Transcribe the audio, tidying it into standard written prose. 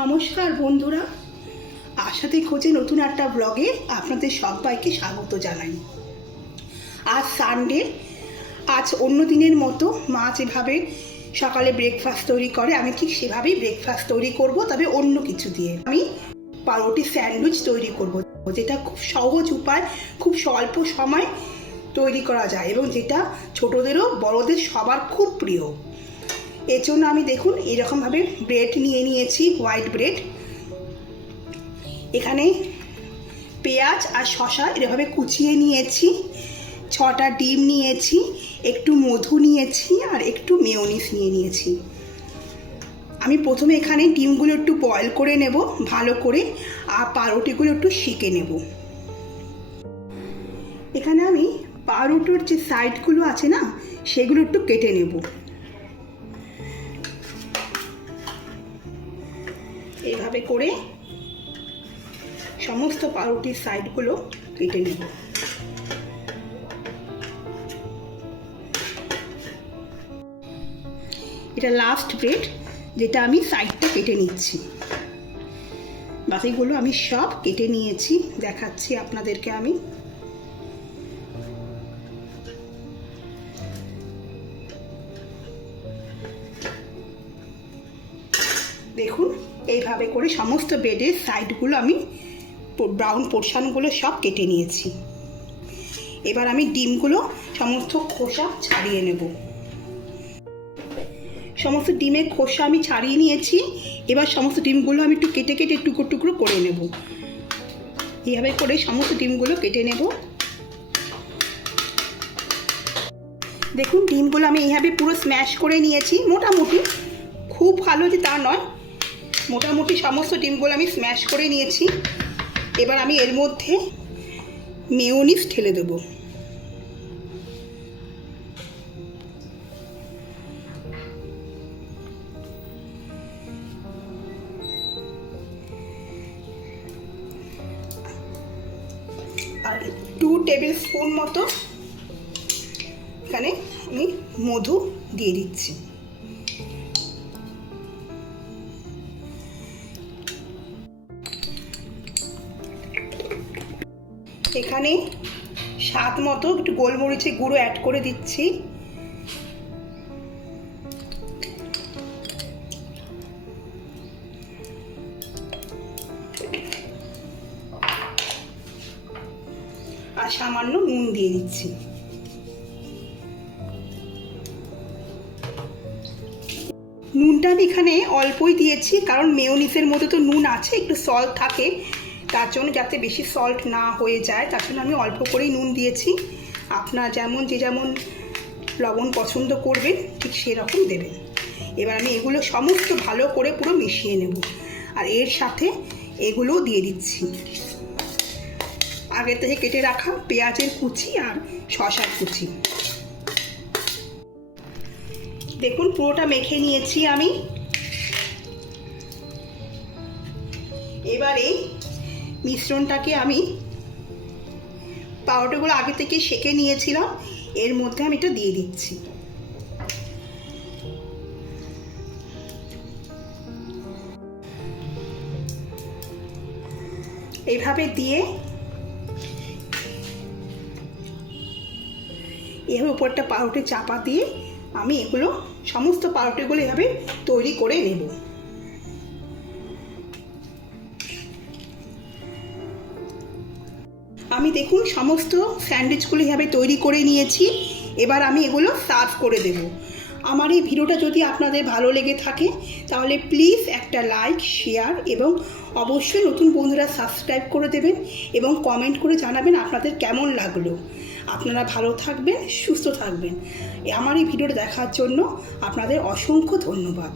নমস্কার বন্ধুরা, আশাতে খোঁজে নতুন একটা ব্লগে আপনাদের সবাইকে স্বাগত জানাই। আজ সানডে, আজ অন্য দিনের মতো মা যেভাবে সকালে ব্রেকফাস্ট তৈরি করে আমি ঠিক সেভাবেই ব্রেকফাস্ট তৈরি করব, তবে অন্য কিছু দিয়ে। আমি পাউরুটি স্যান্ডউইচ তৈরি করব, যেটা খুব সহজ উপায়, খুব স্বল্প সময় তৈরি করা যায় এবং যেটা ছোটদেরও বড়দের সবার খুব প্রিয়। এর জন্য আমি দেখুন এরকমভাবে ব্রেড নিয়ে নিয়েছি, হোয়াইট ব্রেড। এখানে পেঁয়াজ আর শসা এরকমভাবে কুচিয়ে নিয়েছি, 6টা ডিম নিয়েছি, একটু মধু নিয়েছি আর একটু মেয়োনিজ নিয়ে নিয়েছি। আমি প্রথমে এখানে ডিমগুলো একটু বয়েল করে নেব ভালো করে, আর পাউরুটিগুলো একটু সেঁকে নেব। এখানে আমি পাউরুটির যে সাইডগুলো আছে না, সেগুলো একটু কেটে নেব। এইভাবে করে সমস্ত পাউরুটির সাইডগুলো কেটে নেব। এটা লাস্ট ব্রেড, যেটা আমি সাইডটা কেটে নিচ্ছি। বাকিগুলো আমি সব কেটে নিয়েছি, দেখাচ্ছি আপনাদেরকে আমি। দেখুন এইভাবে করে সমস্ত ব্রেডের সাইডগুলো আমি ব্রাউন পোর্শনগুলো সব কেটে নিয়েছি। এবার আমি ডিমগুলো সমস্ত খোসা ছাড়িয়ে নেব। সমস্ত ডিমের খোসা আমি ছাড়িয়ে নিয়েছি। এবার সমস্ত ডিমগুলো আমি একটু কেটে কেটে টুকরো টুকরো করে নেব। এইভাবে করে সমস্ত ডিমগুলো কেটে নেব। দেখুন ডিমগুলো আমি এইভাবে পুরো স্ম্যাশ করে নিয়েছি, মোটামুটি, খুব ভালো যে তা নয়, মোটামুটি সমস্ত ডিমগুলো আমি স্ম্যাশ করে নিয়েছি। এবার আমি এর মধ্যে মেয়োনিজ ঢেলে দেব। আর 2 টেবিল স্পুন মতো এখানে আমি মধু দিয়ে দিচ্ছি। এখানে স্বাদ মতো একটু গোলমরিচের গুঁড়ো অ্যাড করে দিচ্ছি। আর সামান্য নুন দিয়ে দিচ্ছি। নুনটা আমি এখানে অল্পই দিয়েছি, কারণ মেয়োনিজের মধ্যে তো নুন আছে, একটু সল্ট থাকে, তার জন্য যাতে বেশি সল্ট না হয়ে যায় তার জন্য আমি অল্প করেই নুন দিয়েছি। আপনার যেমন লবণ পছন্দ করবেন ঠিক সেরকম দেবেন। এবার আমি এগুলো সমস্ত ভালো করে পুরো মিশিয়ে নেব। আর এর সাথে এগুলোও দিয়ে দিচ্ছি আগে থেকে কেটে রাখা পেঁয়াজের কুচি আর শসার কুচি। দেখুন পুরোটা মেখে নিয়েছি আমি। এবারে মিশ্রণটাকে আমি পাউরুটিগুলো আগে থেকে সেঁকে নিয়েছিলাম, এর মধ্যে আমি এটা দিয়ে দিচ্ছি। এইভাবে দিয়ে এভাবে উপরটা পাউরুটি চাপা দিয়ে আমি এগুলো সমস্ত পাউরুটিগুলো এভাবে তৈরি করে নেব। আমি দেখুন সমস্ত স্যান্ডউইচগুলো এভাবে তৈরি করে নিয়েছি। এবার আমি এগুলো সার্ভ করে দেব। আমার এই ভিডিওটা যদি আপনাদের ভালো লেগে থাকে তাহলে প্লিজ একটা লাইক, শেয়ার এবং অবশ্যই নতুন বন্ধুরা সাবস্ক্রাইব করে দেবেন এবং কমেন্ট করে জানাবেন আপনাদের কেমন লাগলো। আপনারা ভালো থাকবেন, সুস্থ থাকবেন। আমার এই ভিডিওটা দেখার জন্য আপনাদের অসংখ্য ধন্যবাদ।